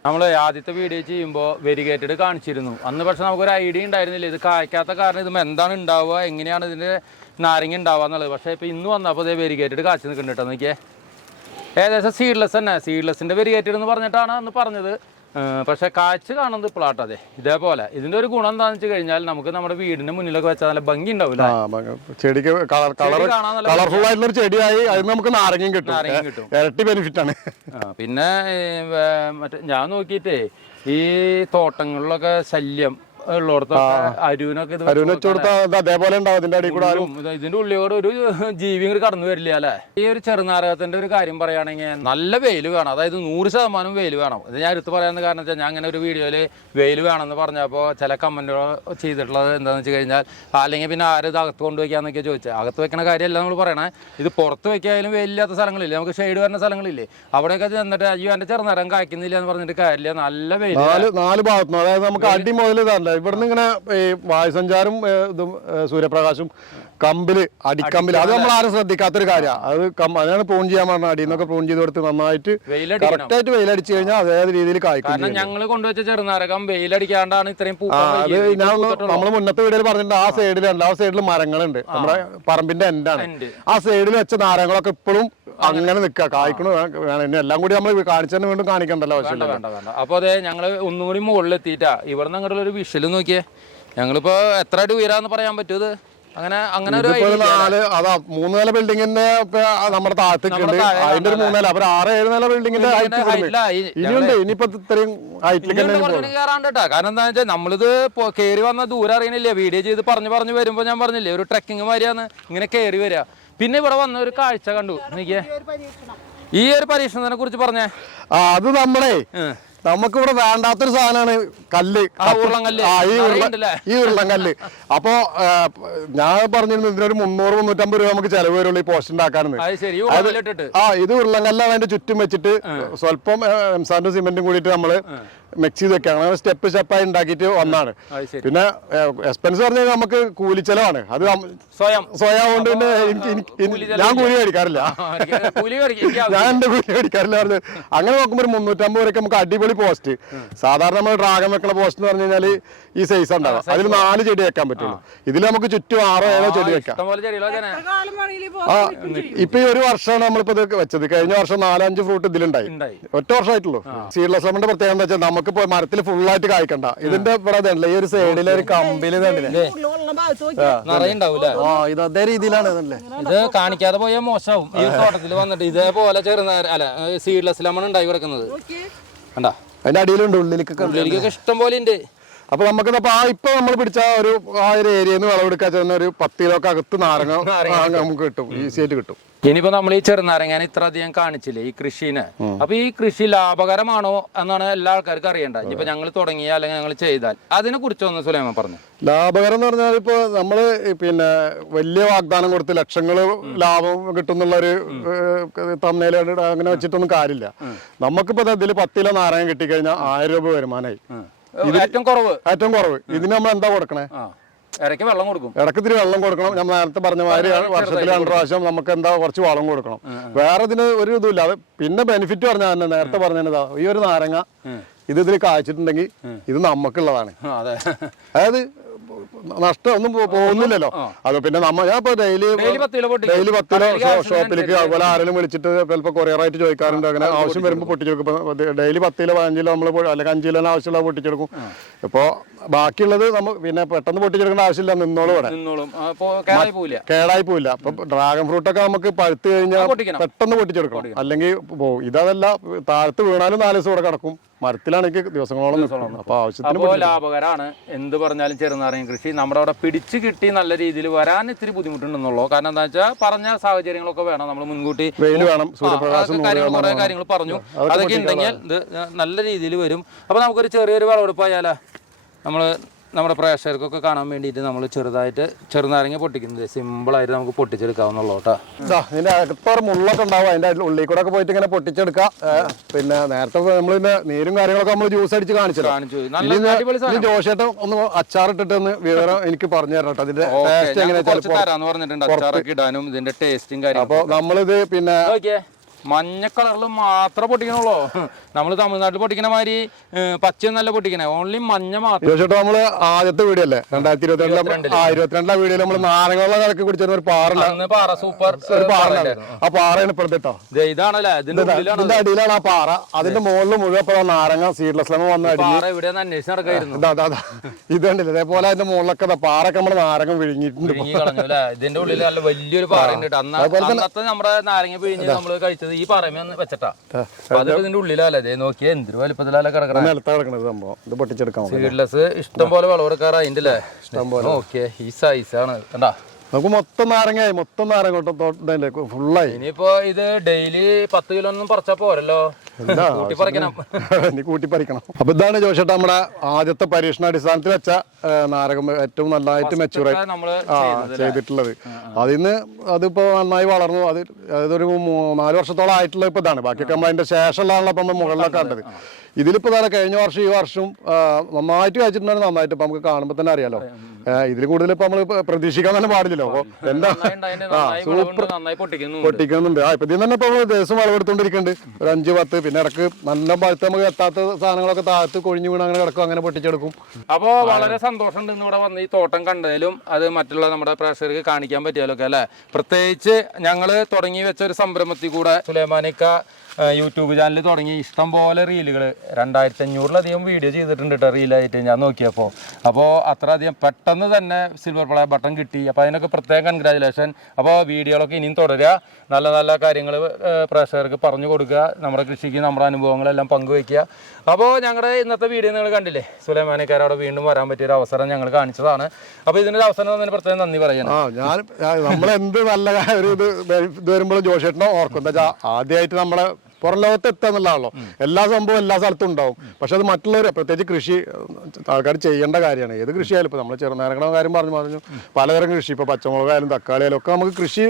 A: നമ്മൾ ആദ്യത്തെ വീഡിയോ ചെയ്യുമ്പോൾ വെരിഗേറ്റഡ് കാണിച്ചിരുന്നു. അന്ന് പക്ഷെ നമുക്കൊരു ഐഡിയ ഉണ്ടായിരുന്നില്ല. ഇത് കായ്ക്കാത്ത കാരണം ഇത് എന്താണ് ഉണ്ടാവുക എങ്ങനെയാണ് ഇതിന്റെ നാരങ്ങ ഉണ്ടാവുക എന്നുള്ളത്. പക്ഷെ ഇപ്പൊ ഇന്ന് വന്നപ്പോൾ ഇത് വെരിഗേറ്റഡ് കാച്ചു നിൽക്കുന്നുണ്ട് കേട്ടോ. നോക്കിയേ. ഏകദേശം സീഡ്ലെസ് തന്നെ. സീഡ്ലെസിന്റെ വെരിഗേറ്റഡ് എന്ന് പറഞ്ഞിട്ടാണ് അന്ന് പറഞ്ഞത്. പക്ഷേ കാഴ്ച കാണുന്നത് ഇപ്പോഴാട്ടോ അതെ. ഇതേപോലെ. ഇതിന്റെ ഒരു ഗുണം എന്താണെന്ന് വെച്ച് കഴിഞ്ഞാൽ നമുക്ക് നമ്മുടെ വീടിന്റെ മുന്നിലൊക്കെ വെച്ചാൽ നല്ല ഭംഗി ഉണ്ടാവില്ല
C: ചെടിക്ക് കളർഫുൾ ആയിട്ടുള്ള ഒരു ചെടിയായി അതിന് നമുക്ക് നാരങ്ങയും കിട്ടും.
A: കിട്ടും.
C: ഇരട്ടി ബെനിഫിറ്റ് ആണ്.
A: പിന്നെ മറ്റേ ഞാൻ നോക്കിയിട്ടേ ഈ തോട്ടങ്ങളിലൊക്കെ ശല്യം അരുവിനൊക്കെ
C: അതേപോലെ ഉണ്ടാവും അതിന്റെ അടിയിൽ കൂടെ ആരും?
A: ഉള്ളും ഇതിന്റെ ഉള്ളിയോട് ഒരു ജീവി കടന്നു വരില്ല അല്ലേ? ഈ ഒരു ചെറുനാരകത്തിന്റെ ഒരു കാര്യം പറയുകയാണെങ്കിൽ നല്ല വെയിൽ വേണം. അതായത് നൂറ് ശതമാനം വെയിൽ വേണം. ഇത് ഞാൻ എടുത്ത് പറയാൻ കാരണം വെച്ചാൽ ഞാൻ അങ്ങനെ ഒരു വീഡിയോയിൽ വെയിൽ വേണമെന്ന് പറഞ്ഞപ്പോൾ ചില കമന്റുകൾ ചെയ്തിട്ടുള്ളത് എന്താണെന്ന് വെച്ച് കഴിഞ്ഞാൽ അല്ലെങ്കിൽ പിന്നെ ആരും ഇത് അകത്ത് കൊണ്ടുവയ്ക്കാന്നൊക്കെ ചോദിച്ചാൽ അകത്ത് വെക്കണ കാര്യമല്ല നമ്മൾ പറയണേ. ഇത് പുറത്ത് വെക്കായാലും വെയിലില്ലാത്ത സ്ഥലങ്ങളില്ലേ? നമുക്ക് ഷെയ്ഡ് വരുന്ന സ്ഥലങ്ങളില്ലേ? അവിടെയൊക്കെ ചെന്നിട്ട് അയ്യോ എന്റെ ചെറുനാരം കായ്ക്കുന്നില്ല എന്ന് പറഞ്ഞിട്ട് കാര്യമില്ല. നല്ല വെയിൽ
C: നാല് ഭാഗത്തുനിന്ന് അതായത് നമുക്ക് അടി മുതൽ ഇവിടുന്ന് ഇങ്ങനെ ഈ വായുസഞ്ചാരം ഇതും സൂര്യപ്രകാശം കമ്പിൽ അടിക്കമ്പിൽ അത് നമ്മൾ ആരും ശ്രദ്ധിക്കാത്തൊരു കാര്യമാണ് അത് കം- അതിനാണ് പ്രൂൺ ചെയ്യാൻ പറഞ്ഞത്. അടിയിൽ നിന്നൊക്കെ പ്രൂൺ ചെയ്ത് കൊടുത്ത് നന്നായിട്ട് കറക്റ്റായിട്ട് വെയിലടിച്ചു കഴിഞ്ഞാൽ അതേ രീതിയിൽ കായ്ക്കും
A: ഞങ്ങൾ കൊണ്ടുവച്ച ചെറുനാരകം വെയിലടിക്കാണ്ടാണ് ഇത്രയും
C: അത് ഞാൻ. നമ്മൾ മുന്നത്തെ വീഡിയോയിൽ പറഞ്ഞിട്ടുണ്ട്. ആ സൈഡിലുണ്ട് ആ സൈഡിൽ മരങ്ങളുണ്ട്. നമ്മുടെ പറമ്പിന്റെ എൻഡാണ്. ആ സൈഡിൽ വെച്ച നാരങ്ങളൊക്കെ ഇപ്പോഴും അങ്ങനെ നിൽക്കുക കായ്ക്കണു വേണം. എല്ലാം കൂടി നമ്മൾ കാണിച്ചതിന് വീണ്ടും കാണിക്കണ്ടല്ലോ
A: വേണ്ട വേണ്ട വേണ്ട. അപ്പോൾ അതെ ഞങ്ങൾ ഒന്നും കൂടി മുകളിൽ എത്തിയിട്ടാ ഇവിടെ നിന്ന് അങ്ങോട്ടുള്ള ഒരു വിഷൽ നോക്കിയേ. ഞങ്ങളിപ്പോ എത്ര അടി ഉയരാന്ന് പറയാൻ പറ്റൂത് അങ്ങനെ അങ്ങനെ ഒരു
C: നാല് അതാ മൂന്ന് നില ബിൽഡിങ്ങിന്റെ നമ്മുടെ താഴത്തേക്ക് ഉണ്ട്. അതിന്റെ ഒരു മൂന്ന് നില. അപ്പൊ ആറ് ഏഴ് നില ബിൽഡിങ്ങിന്റെ. ഇനിയുണ്ട്. ഇനിയിപ്പോ ഇത്രയും
A: കയറാണ്ട് കേട്ടോ. കാരണം എന്താ വെച്ചാൽ നമ്മളിത് കേറി കയറി വന്ന ദൂരം അറിയണില്ലേ? വീഡിയോ ചെയ്ത് പറഞ്ഞു പറഞ്ഞു വരുമ്പോ ഞാൻ പറഞ്ഞില്ലേ ഒരു ട്രക്കിംഗ് മാതിരിയാണ്. ഇങ്ങനെ കയറി വരിക പിന്നെ ഇവിടെ വന്ന ഒരു കാഴ്ച കണ്ടു.
B: എനിക്ക്
A: ഈ ഒരു പരീക്ഷണത്തിനെ കുറിച്ച് പറഞ്ഞേ.
C: അത് നമ്മളെ
A: നമുക്ക്
C: നമുക്കിവിടെ വേണ്ടാത്തൊരു സാധനമാണ് കല്ല്. ഈ ഉരുളം കല്ല്. അപ്പോ ഞാൻ പറഞ്ഞിരുന്നു ഇതിനൊരു മുന്നൂറ് മുന്നൂറ്റമ്പത് രൂപ നമുക്ക് ചെലവ് വരുള്ളൂ ഈ പോസ്റ്റ് ഉണ്ടാക്കാനെന്ന്.
A: ഉരുളനിലിട്ടിട്ട്
C: ആ ഇത് ഉരുളങ്കല്ലാണ് അതിന്റെ ചുറ്റും വെച്ചിട്ട് സ്വല്പം എംസാൻഡും സിമെന്റും കൂടിയിട്ട് നമ്മൾ മിക്സ് ചെയ്ത് വെക്കാം അങ്ങനെ സ്റ്റെപ്പ് സ്റ്റെപ്പായി ഉണ്ടാക്കിയിട്ട് വന്നാണ്. പിന്നെ എക്സ്പെൻസ് പറഞ്ഞാൽ നമുക്ക് കൂലിച്ചെലവാണ്. അത്
A: സ്വയം.
C: സ്വയം കൊണ്ട് പിന്നെ ഞാൻ കൂലി മേടിക്കാറില്ല. ഞാൻ എന്റെ കൂലി മേടിക്കാറില്ല പറഞ്ഞത് അങ്ങനെ നോക്കുമ്പോൾ ഒരു മുന്നൂറ്റമ്പത് വരെയൊക്കെ നമുക്ക് അടിപൊളി പോസ്റ്റ് സാധാരണ നമ്മൾ ഡ്രാഗൺ വെക്കുന്ന പോസ്റ്റ് എന്ന് പറഞ്ഞു കഴിഞ്ഞാൽ ഈ സൈസ് ഉണ്ടാവും അതിൽ നാല് ചെടി വെക്കാൻ പറ്റുള്ളൂ. ഇതിൽ നമുക്ക് ചുറ്റും ആറോ ഏഴോ ചെടി വെക്കാം. ആ. ഇപ്പൊ ഈ ഒരു വർഷമാണ് നമ്മളിപ്പോ ഇത് വെച്ചത്. കഴിഞ്ഞ വർഷം നാലഞ്ച് ഫ്രൂട്ട് ഇതിലുണ്ടായി. ഒറ്റ വർഷമായിട്ടുള്ളൂ. സീഡ്ലെസ് പ്രത്യേകത എന്താ വെച്ചാൽ നമുക്കിപ്പോ മരത്തിൽ ഫുള്ളായിട്ട് കായ്ക്കണ്ട. ഇതിന്റെ ഇവിടെ ഈ ഒരു സൈഡിലെ ഒരു കമ്പിൽ ആ. ഇത് അതേ രീതിയിലാണ് ഇതല്ലേ
A: ഇത് കാണിക്കാതെ പോയാൽ മോശമാവും. ഈ തോട്ടത്തിൽ വന്നിട്ട് ഇതേപോലെ ചെറുന്ന അല്ല സീഡ്ലെസ് ലെമൺ ഉണ്ടായി കിടക്കുന്നത്. കണ്ടാ?
C: അതിന്റെ അടിയിലുണ്ട് ഉള്ളിലേക്കൊക്കെ ഉണ്ട്.
A: എനിക്കൊക്കെ ഇഷ്ടം പോലെ ഉണ്ട്.
C: അപ്പൊ നമുക്ക് ഇപ്പൊ ആ ഇപ്പൊ നമ്മൾ പിടിച്ച ഒരു ആ ഒരു ഏരിയയിൽ നിന്ന് വിളവെടുക്കാൻ ചെന്ന ഒരു പത്ത് കിലോ ഒക്കെ അകത്ത് നാരങ്ങ നമുക്ക് കിട്ടും ഈസി ആയിട്ട് കിട്ടും.
A: ഇനിയിപ്പോ നമ്മൾ ഈ ചെറുനാരങ്ങാൻ ഇത്ര അധികം കാണിച്ചില്ലേ ഈ കൃഷിനെ. അപ്പൊ ഈ കൃഷി ലാഭകരമാണോ എന്നാണ് എല്ലാ ആൾക്കാർക്കും അറിയേണ്ടത് ഇനിയിപ്പോ ഞങ്ങൾ തുടങ്ങിയ അല്ലെങ്കിൽ ഞങ്ങൾ ചെയ്താൽ. അതിനെ കുറിച്ചൊന്ന് സുലൈമ പറഞ്ഞു.
C: ലാഭകരം എന്ന് പറഞ്ഞാൽ ഇപ്പൊ നമ്മൾ പിന്നെ വലിയ വാഗ്ദാനം കൊടുത്ത് ലക്ഷങ്ങൾ ലാഭം കിട്ടുന്നുള്ള ഒരു തമ്മേല അങ്ങനെ വെച്ചിട്ടൊന്നും കാര്യമില്ല. നമുക്കിപ്പോ ഇതിൽ പത്തിലോ നാരങ്ങ കിട്ടിക്കഴിഞ്ഞാൽ ആയിരം രൂപ വരുമാനമായി
A: ഏറ്റവും കുറവ്.
C: ഏറ്റവും കുറവ്. ഇതിന് നമ്മൾ എന്താ കൊടുക്കണേ
A: ഇടയ്ക്ക് വെള്ളം കൊടുക്കും.
C: ഇടയ്ക്ക് ഇത്തിരി വെള്ളം കൊടുക്കണം. നമ്മൾ നേരത്തെ പറഞ്ഞ മാതിരി വർഷത്തിൽ രണ്ട് പ്രാവശ്യം നമുക്ക് എന്താ കുറച്ച് വളം കൊടുക്കണം. വേറെ ഇതിന് ഒരു ഇതുമില്ല. അത് പിന്നെ ബെനിഫിറ്റ് പറഞ്ഞാൽ തന്നെ. നേരത്തെ പറഞ്ഞതാ ഈ ഒരു നാരങ്ങ ഇത് ഇതിൽ കായ്ച്ചിട്ടുണ്ടെങ്കിൽ ഇത് നമുക്കുള്ളതാണ്
A: അതെ.
C: അതായത് നഷ്ടം ഒന്നും പോകുന്നില്ലല്ലോ. അത് പിന്നെ നമ്മ ഞാൻ ഇപ്പൊ ഡെയിലി
A: ഡെയിലി പത്ത് കിലോ പൊട്ടിക്കും.
C: ഡെയിലി പത്ത് കിലോ
A: കടയിലേക്ക് ആവശ്യത്തിന്
C: ഷോപ്പിലേക്ക് അതുപോലെ ആരെങ്കിലും വിളിച്ചിട്ട് ചിലപ്പോൾ കൊറിയറായിട്ട് ചോദിക്കാറുണ്ട്. അങ്ങനെ ആവശ്യം വരുമ്പോൾ പൊട്ടിച്ചെടുക്കും ഡെയിലി പത്ത് കിലോ പതിനഞ്ച് കിലോ നമ്മൾ അല്ലെങ്കിൽ അഞ്ച് കിലോ ആവശ്യമുള്ള പൊട്ടിച്ചെടുക്കും ഇപ്പോൾ ബാക്കിയുള്ളത് നമ്മൾ പിന്നെ പെട്ടെന്ന് പൊട്ടിച്ചെടുക്കേണ്ട ആവശ്യമില്ല നിന്നോളൂ ഇവിടെ.
A: നിന്നോളും. അപ്പോ കേടായി പോവില്ല.
C: കേടായി പോയില്ല അപ്പൊ ഡ്രാഗൺ ഫ്രൂട്ട് ഒക്കെ നമുക്ക് പഴുത്ത് കഴിഞ്ഞാൽ
A: പൊട്ടിക്കണം.
C: പെട്ടെന്ന് പൊട്ടിച്ചെടുക്കണം. അല്ലെങ്കിൽ പോകും ഇതല്ല താഴത്ത് വീണാലും നാല് ദിവസം ഇവിടെ കിടക്കും. മരത്തിലാണെങ്കിൽ എനിക്ക് ദിവസങ്ങളോളം നിൽക്കണം അപ്പൊ ആവശ്യത്തിന്
A: അപ്പോൾ ലാഭകരമാണ് എന്ത് പറഞ്ഞാലും ചെറുനാരങ്ങ കൃഷി. നമ്മുടെ അവിടെ പിടിച്ചു കിട്ടി നല്ല രീതിയിൽ വരാൻ ഇത്തിരി ബുദ്ധിമുട്ടുണ്ടെന്നുള്ളൂ. കാരണം എന്താ വെച്ചാൽ പറഞ്ഞ സാഹചര്യങ്ങളൊക്കെ വേണം. നമ്മൾ മുൻകൂട്ടി
C: വെയിൽ വേണം. സൂര്യപ്രകാശം
A: കാര്യങ്ങൾ പറഞ്ഞു. അതൊക്കെ ഉണ്ടെങ്കിൽ ഇത് നല്ല രീതിയിൽ വരും. അപ്പൊ നമുക്കൊരു ചെറിയൊരു വിളവെടുപ്പായാലോ നമ്മൾ നമ്മുടെ പ്രേക്ഷകർക്കൊക്കെ കാണാൻ വേണ്ടിയിട്ട് നമ്മൾ ചെറുതായിട്ട് ചെറുനാരങ്ങ പൊട്ടിക്കുന്നത് സിമ്പിളായിട്ട് നമുക്ക് പൊട്ടിച്ചെടുക്കാവുന്നുള്ളൂ കേട്ടോ.
C: ഇതാ, ഇതിന്റെ അകത്ത് ഒരു മുള്ളൊക്കെ ഉണ്ടാവും. അതിന്റെ ഉള്ളിൽ കൂടെ ഒക്കെ പോയിട്ട് ഇങ്ങനെ പൊട്ടിച്ചെടുക്കാം. പിന്നെ നേരത്തെ നമ്മൾ ഇതിന്റെ നീരും കാര്യങ്ങളൊക്കെ നമ്മൾ ജ്യൂസ് അടിച്ച് കാണിച്ചു.
A: കാണിച്ചു
C: ജോഷേട്ടൻ ഒന്ന് അച്ചാറിട്ടിട്ട് ഒന്ന് വിവരം എനിക്ക് പറഞ്ഞു തരണം കേട്ടോ. അതിന്റെ ടേസ്റ്റ്
A: പറഞ്ഞിട്ടുണ്ട്. അച്ചാറൊക്കെ ഇടാനും ഇതിന്റെ ടേസ്റ്റും കാര്യങ്ങളും
C: അപ്പൊ നമ്മളിത് പിന്നെ
A: മഞ്ഞ കളറിൽ മാത്രം പൊട്ടിക്കണുള്ളൂ. നമ്മൾ തമിഴ്നാട്ടിൽ പൊട്ടിക്കണ മാതിരി നല്ല പൊട്ടിക്കണേ. ഓൺലി മഞ്ഞ മാത്രം.
C: നമ്മൾ ആദ്യത്തെ വീഡിയോ അല്ലേ? രണ്ടായിരത്തി ഇരുപത്തിരണ്ടിലെ ആ ഇരുപത്തിരണ്ടിലെ വീഡിയോയിൽ നമ്മൾ നാരങ്ങളുള്ള കലക്കി കുടിച്ചിരുന്ന ഒരു
A: പാറ പാറ സൂപ്പർ
C: ഒരു ആ പാറയാണ് ഇപ്പോഴത്തെ കേട്ടോ
A: ഇതാണല്ലേ? ഇതിന്റെ
C: അടിയിലാണ് ആ പാറ. അതിന്റെ മുകളിൽ മുഴുവൻ നാരങ്ങ സീഡ്ലെസ് ലെമൺ വന്ന ഇതുണ്ടല്ലേ ഇതേപോലെ അതിന്റെ മുകളിലൊക്കെ പാറൊക്കെ നമ്മുടെ നാരങ്ങ വിഴുങ്ങിയിട്ടുണ്ട്
A: ഇതിന്റെ ഉള്ളിൽ നല്ല വലിയൊരു പാറ ഉണ്ട് നമ്മുടെ നാരങ്ങ പിഴിഞ്ഞ് നമ്മൾ കഴിച്ചത് ഈ പറമ്പ് വെച്ചിട്ടാ. ഇതിന്റെ ഉള്ളിലല്ലേ? നോക്കിയേ എന്തൊരു വലുപ്പത്തിലല്ലേ
C: കിടക്കണത് സംഭവം. ഇത് പൊട്ടിച്ചെടുക്കാൻ നമുക്ക്.
A: സീഡ്ലെസ് ഇഷ്ടം പോലെ ഇഷ്ടം പോലെ. ഓക്കെ ഈ സൈസാണ് കണ്ടാ?
C: നമുക്ക് മൊത്തം നാരങ്ങയായി മൊത്തം നാരങ്ങ ഫുള്ളായി
A: ഇനിയിപ്പോ ഇത് ഡെയിലി പത്ത് കിലോ ഒന്നും പറിച്ചാ പോരല്ലോ. *laughs* കൂട്ടി പറിക്കണം
C: അപ്പൊ ഇതാണ് ജോഷേട്ട നമ്മുടെ ആദ്യത്തെ പരീക്ഷണാടിസ്ഥാനത്തിൽ വെച്ച നാരകം ഏറ്റവും നല്ലതായിട്ട് മെച്ചൂറായി ആ ചെയ്തിട്ടുള്ളത്. അതിന്ന് അതിപ്പോ നന്നായി വളർന്നു. അത് അതൊരു നാല് വർഷത്തോളം ആയിട്ടുള്ള ഇപ്പൊ ഇതാണ്. ബാക്കിയൊക്കെ നമ്മൾ അതിന്റെ ശേഷമുള്ളതാണല്ലോ ഇപ്പൊ നമ്മൾ മുകളിലൊക്കെ കണ്ടത്. ഇതിലിപ്പോ തന്നെ കഴിഞ്ഞ വർഷം ഈ വർഷം നന്നായിട്ട് കഴിച്ചിട്ടുണ്ടെങ്കിൽ നന്നായിട്ട് ഇപ്പൊ നമുക്ക് കാണുമ്പോൾ തന്നെ അറിയാലോ. ഇതിൽ കൂടുതൽ ഇപ്പൊ നമ്മൾ പ്രതീക്ഷിക്കാൻ തന്നെ പാടില്ലല്ലോ. എന്താ? പൊട്ടിക്കുന്നുണ്ട്. ആ ഇപ്പൊ തന്നെ ഇപ്പൊ ദേശം ദിവസം വളവെടുത്തോണ്ടിരിക്കുന്നുണ്ട് ഒരു അഞ്ച് പത്ത് പിന്നെ ഇടയ്ക്ക് നല്ല പഴുത്ത് നമുക്ക് എത്താത്ത സാധനങ്ങളൊക്കെ താഴത്ത് കൊഴിഞ്ഞു വീണ് അങ്ങനെ കിടക്കും അങ്ങനെ പൊട്ടിച്ചെടുക്കും.
A: അപ്പോ വളരെ സന്തോഷമുണ്ട് ഇന്ന് ഇവിടെ വന്ന് ഈ തോട്ടം കണ്ടതിലും അത് മറ്റുള്ള നമ്മുടെ പ്രേക്ഷകർക്ക് കാണിക്കാൻ പറ്റിയാലൊക്കെ അല്ലെ? പ്രത്യേകിച്ച് ഞങ്ങൾ തുടങ്ങി വെച്ച ഒരു സംരംഭത്തിൽ കൂടെ സുലൈമാനിക്ക യൂട്യൂബ് ചാനൽ തുടങ്ങി. ഇഷ്ടം പോലെ റീലുകൾ രണ്ടായിരത്തി അഞ്ഞൂറിലധികം വീഡിയോ ചെയ്തിട്ടുണ്ട് കേട്ടോ റീലായിട്ട്. ഞാൻ നോക്കിയപ്പോൾ അപ്പോൾ അത്ര അധികം പെട്ടെന്ന് തന്നെ സിൽവർ പ്ലേ ബട്ടൺ കിട്ടി. അപ്പോൾ അതിനൊക്കെ പ്രത്യേകം കൺഗ്രാജുലേഷൻ അപ്പോൾ വീഡിയോകളൊക്കെ ഇനിയും തുടരുക. നല്ല നല്ല കാര്യങ്ങൾ പ്രേക്ഷകർക്ക് പറഞ്ഞു കൊടുക്കുക. നമ്മുടെ കൃഷിക്ക് നമ്മുടെ അനുഭവങ്ങളെല്ലാം പങ്കുവയ്ക്കുക. അപ്പോൾ ഞങ്ങളുടെ ഇന്നത്തെ വീഡിയോ നിങ്ങൾ കണ്ടില്ലേ? സുലൈമാനിക്കാരവിടെ വീണ്ടും വരാൻ പറ്റിയ ഒരു അവസരം ഞങ്ങൾ കാണിച്ചതാണ്. അപ്പോൾ ഇതിനൊരു അവസരം തന്നെ പ്രത്യേകം നന്ദി പറയണം.
C: ഞാൻ നമ്മളെന്ത് നല്ല ഒരു ഇത് വരുമ്പോൾ ജോഷേട്ടനോ ഓർക്കും. എന്താ വെച്ചാൽ ആദ്യമായിട്ട് നമ്മളെ പുറം ലോകത്ത് എത്തുക എന്നുള്ളതാണല്ലോ എല്ലാ സംഭവം എല്ലാ സ്ഥലത്തും ഉണ്ടാവും. പക്ഷെ അത് മറ്റുള്ളവർ പ്രത്യേകിച്ച് കൃഷി ആൾക്കാർ ചെയ്യേണ്ട കാര്യമാണ്. ഏത് കൃഷിയായാലും ഇപ്പോൾ നമ്മൾ ചെറുനാരങ്ങളും കാര്യം പറഞ്ഞു പറഞ്ഞു. പലതരം കൃഷി ഇപ്പോൾ പച്ചമുളകായാലും തക്കാളിയായാലും ഒക്കെ നമുക്ക് കൃഷി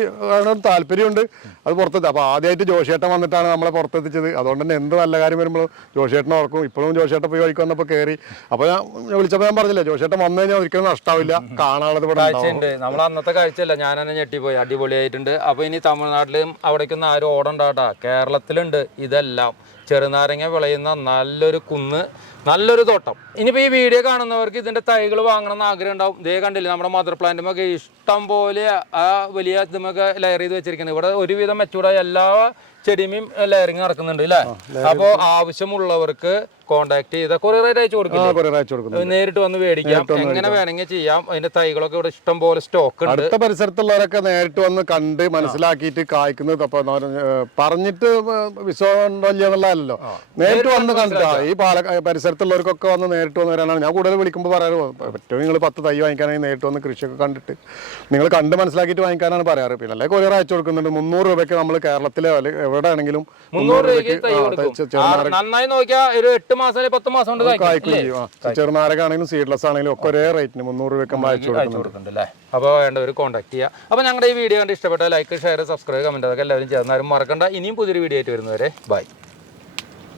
C: താല്പര്യമുണ്ട്. അത് പുറത്തെത്തുക അപ്പോൾ ആദ്യമായിട്ട് ജോഷേട്ടൻ വന്നിട്ടാണ് നമ്മളെ പുറത്തെത്തിച്ചത്. അതുകൊണ്ട് തന്നെ എന്ത് നല്ല കാര്യം വരുമ്പോൾ ജോഷേട്ടനെ ഓർക്കും. ഇപ്പോഴും ജോഷേട്ടൻ പോയി വഴിക്ക് വന്നപ്പോൾ കയറി അപ്പോൾ ഞാൻ വിളിച്ചപ്പോൾ ഞാൻ പറഞ്ഞില്ല ജോഷേട്ടൻ വന്നു കഴിഞ്ഞാൽ ഒരിക്കലും നഷ്ടാവില്ല. കാണാനുള്ളത് ഇവിടെ
A: കാഴ്ചയുണ്ട്. നമ്മൾ അന്നത്തെ കാഴ്ചയല്ല. ഞാൻ തന്നെ ഞെട്ടിപ്പോയി. അടിപൊളിയായിട്ടുണ്ട്. അപ്പൊ ഇനി തമിഴ്നാട്ടിലും അവിടേക്കൊന്നും ആരും ഓടണ്ടാട്ടാ. കേരളത്തിലുണ്ട്. ഇതെല്ലാം. ചെറുനാരങ്ങ വിളയുന്ന നല്ലൊരു കുന്ന് നല്ലൊരു തോട്ടം. ഇനിയിപ്പോൾ ഈ വീഡിയോ കാണുന്നവർക്ക് ഇതിന്റെ തൈകൾ വാങ്ങണം എന്ന് ആഗ്രഹം ഉണ്ടാവും. ഇതേ കണ്ടില്ല നമ്മുടെ മദർ പ്ലാന്റുമൊക്കെ ഇഷ്ടം പോലെ ആ വലിയ ഇതുമൊക്കെ ലെയർ ചെയ്ത് വെച്ചിരിക്കുന്നത് ഇവിടെ ഒരുവിധം മെച്ചൂർഡായ എല്ലാ ചെടിയും ലെയറിങ് നടക്കുന്നുണ്ട് അല്ലേ അപ്പോൾ ആവശ്യമുള്ളവർക്ക് കോണ്ടാക്ട് ചെയ്താൽ കൊറിയർ അയച്ചു
C: കൊടുക്കും
A: നേരിട്ട് വന്ന് മേടിക്കാം. എങ്ങനെ വേണമെങ്കിൽ ചെയ്യാം. അതിന്റെ തൈകളൊക്കെ ഇവിടെ ഇഷ്ടം പോലെ സ്റ്റോക്ക് ഉണ്ട്.
C: അടുത്ത പരിസരത്തുള്ളവരൊക്കെ നേരിട്ട് വന്ന് കണ്ട് മനസ്സിലാക്കിയിട്ട് കായ്ക്കുന്നത് അപ്പൊ പറഞ്ഞിട്ട് വിശ്വാസമുണ്ടല്ലോ നേരിട്ട് വന്ന് കണ്ടാ ഈ പാല പരിസരത്തുള്ളവർക്കൊക്കെ വന്ന് നേരിട്ട് വന്ന് വരാനാണ്. ഞാൻ കൂടുതൽ വിളിക്കുമ്പോൾ പറയാറ് പറ്റും നിങ്ങൾ പത്ത് തൈ വാങ്ങിക്കാനായി നേരിട്ട് വന്ന് കൃഷിയൊക്കെ കണ്ടിട്ട്. നിങ്ങൾ കണ്ട് മനസ്സിലാക്കിയിട്ട് വാങ്ങിക്കാനാണ് പറയാറ്. പിന്നെ അല്ലെ കൊറിയർ അയച്ചു കൊടുക്കുന്നുണ്ട്. മുന്നൂറ് രൂപയ്ക്ക് നമ്മൾ കേരളത്തിലെ അല്ലെങ്കിൽ എവിടെ ആണെങ്കിലും
A: മുന്നൂറ് രൂപയ്ക്ക് നന്നായി നോക്കിയാൽ ഒരു എട്ട് മാസം അല്ലെങ്കിൽ പത്ത് മാസം കൊണ്ട് കായ്ക്കും.
C: കായ്ക്കുകയും ചെയ്യും ചെറുനാരക ആണെങ്കിലും സീഡ്ലെസ് ആണെങ്കിലും ഒക്കെ ഒരേ റേറ്റിന് മുന്നൂറ് രൂപയ്ക്ക് വായിച്ചു അയച്ചു കൊടുക്കുന്നുണ്ട്.
A: അല്ലേ? അപ്പോൾ വേണ്ടവർ കോൺടാക്ട് ചെയ്യുക അപ്പോൾ ഞങ്ങളുടെ ഈ വീഡിയോ കണ്ട് ഇഷ്ടപ്പെട്ട ലൈക്ക് ഷെയർ സബ്സ്ക്രൈബ് കമന്റ് അതൊക്കെ എല്ലാവരും ചേർന്നാലും മറക്കണ്ട. ഇനിയും പുതിയൊരു വീഡിയോ ആയിട്ട് വരുന്നവരെ ബൈ